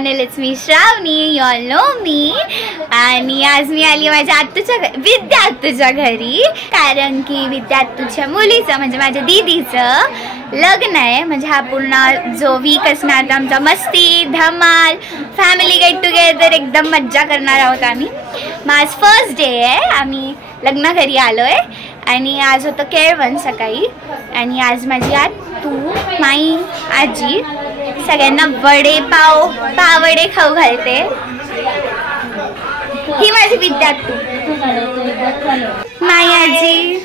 Channel. It's me Shravani, you all know me. आणि आज मी आली माझ्या विद्या आत्तूच्या घरी, कारण की विद्या आत्तूच्या मुलीचं म्हणजे माझ्या दीदीचं लग्न आहे. म्हणजे हा पूर्ण जो वीक असणार तर आमचा मस्ती धमाल फॅमिली गेट टुगेदर एकदम मज्जा करणार आहोत आम्ही. आज फर्स्ट डे आहे, आम्ही लग्न घरी आलो आहे. आणि आज होतं केळवण सकाळी. आणि आज माझी आत्तू, माई, आजी सगळ्यांना वडे पावडे खाऊ घालते. ही माझी विद्या आत्तू. माई आजी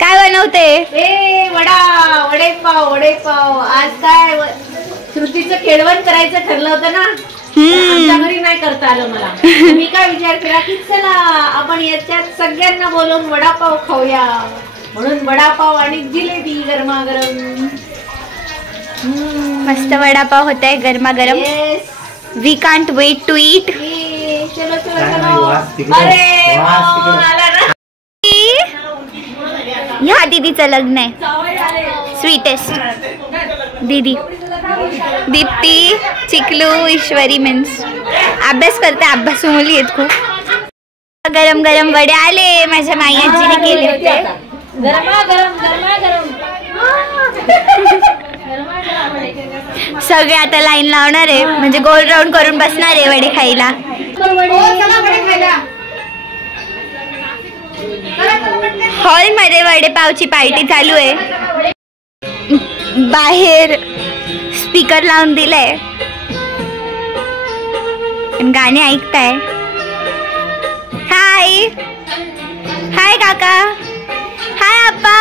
काय बनवते? वडे पाव. आज काय श्रुतीचं केळवण करायचं ठरलं होतं ना, आमच्या घरी नाही करता आलं मला. मी काय विचार केला की चला आपण याच्यात सगळ्यांना बोलून वडापाव खाऊया, म्हणून वडापाव आणि जिलेबी गरमागरम. मस्त वडापाव होत आहे गरमागरम. We can't wait to eat. चलो अरे ह्या दीदीचं लग्न आहे, स्वीटेस्ट दीदी दीप्ती, चिकलू, ईश्वरी मीन्स अभ्यास करते. अभ्यासू मुली आहेत खूप. गरम गरम वडे आले, माझ्या माई आजीने केले होते. सगळे आता लाईन लावणार आहे, म्हणजे गोल राऊंड करून बसणार आहे वडे खायला. हॉल मध्ये वडेपावची पार्टी चालू आहे. बाहेर स्पीकर लावून दिलाय, गाणे ऐकताय. हाय हाय काका, हाय आप्पा,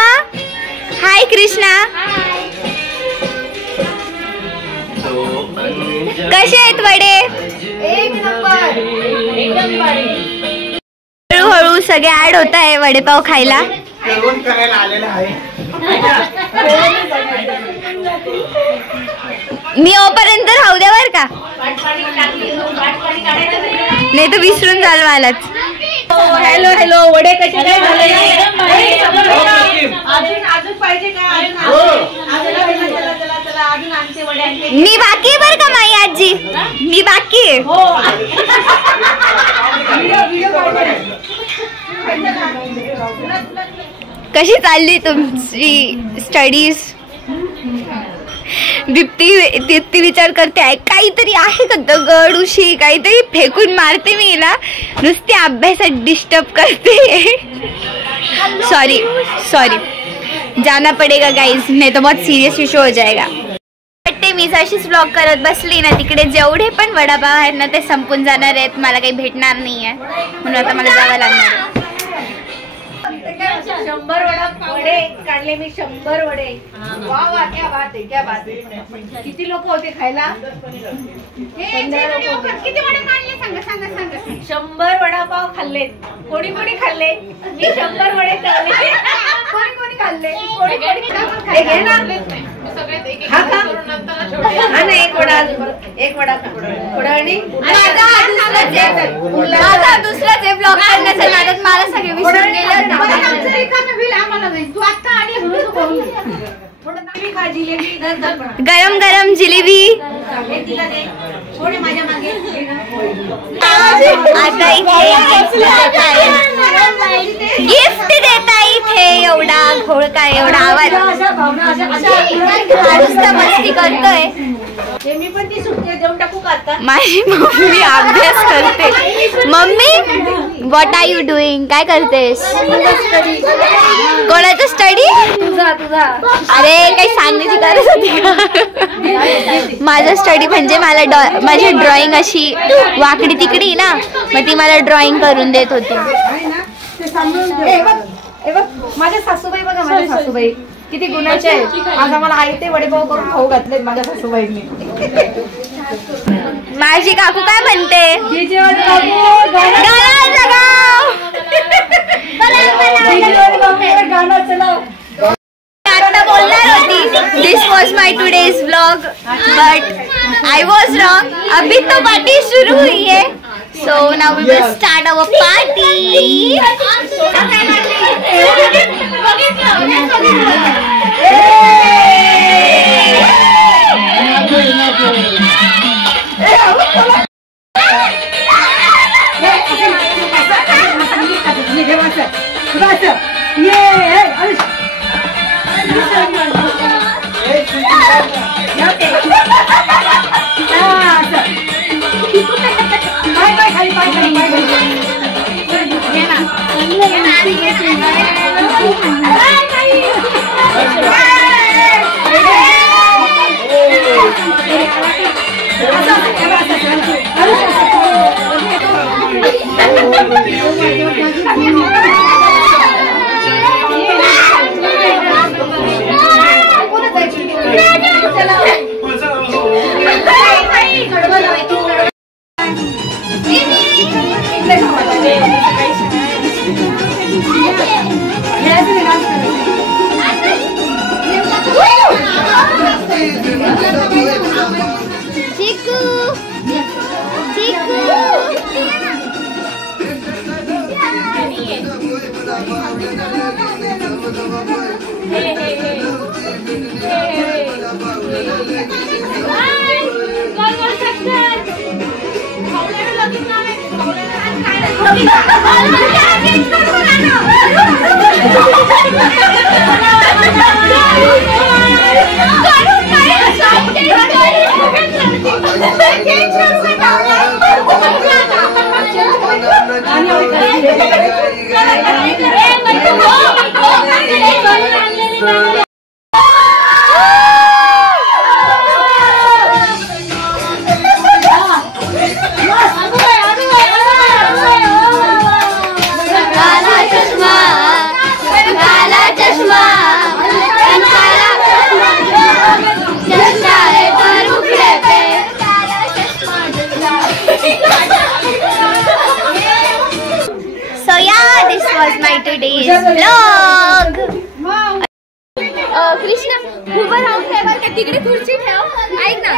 हाय कृष्णा. कसे आहेत वडे? हळूहळू सगळे ऍड होत आहे वडेपाव खायला. मी ओपर्यंत राहू द्या बर का, नाही तर विसरून जाल मलाच. हॅलो हॅलो, वडे कसे काय झाले? अजून पाहिजे का? मी बाकी आहे बर का माई आजी, मी बाकी आहे. कशी चालली तुमची स्टडीज? दीप्ती विचार करते आहे काहीतरी आहे का, दगड उशी काहीतरी फेकून मारते मी हिला, नुसती अभ्यासात डिस्टर्ब करते. सॉरी जाना पडेगा गाइज, नहीं तो बहुत सीरियस इशू हो जाएगा. मी अशीच ब्लॉग करत बसली ना, तिकडे जेवढे पण वडापाव आहेत ना ते संपून जाणार आहेत, मला काही भेटणार नाही आहे, म्हणून आता मला जावं लागणार. 100 वडे काढले मी, 100 वडे. वा वा, क्या बात है, क्या बात है. किती लोक होते खायला? 15 लोक. किती वडे काढले सांगा. 100 वडापाव खाल्ले. कोणी खाल्ले? मी 100 वडे खाल्ले. कोणी खाल्ले? कोणी घे ना. एक वडा आणि माझा दुसराच आहे ब्लॉग करण्याचा नादात मला सगळे विसरून गेले. गरम गरम जिलेबी आता इथे गिफ्ट देता इथे. एवढा घोळ काय, एवढा आवाज, नुसता मस्ती करतोय. माझी मम्मी अभ्यास करते. Mummy what are you doing? काय करतेस? कोणाचा स्टडी? तुझा. अरे काही सांगण्याची गरज होती का? माझा स्टडी म्हणजे माझी ड्रॉइंग अशी वाकडी तिकडी ना, मग ती मला ड्रॉइंग करून देत होती. माझ्या सासूबाई बघा, माझ्या सासूबाई किती गुणाचे आहेत. आज आम्हाला आई ते वडेपाव करून खाऊ घातले माझ्या सासूबाईंनी. माझी काकू काय म्हणते? आता बोलणार होती this was my today's vlog, but I was wrong. अभी तो पार्टी शुरू हुई है, so now we will start our party. हे बस बस ये बाय बाय खाली bye bye today's vlog. Krishna उभं राहून ठेवा, तिकडे खुर्ची ठेव. ऐक ना.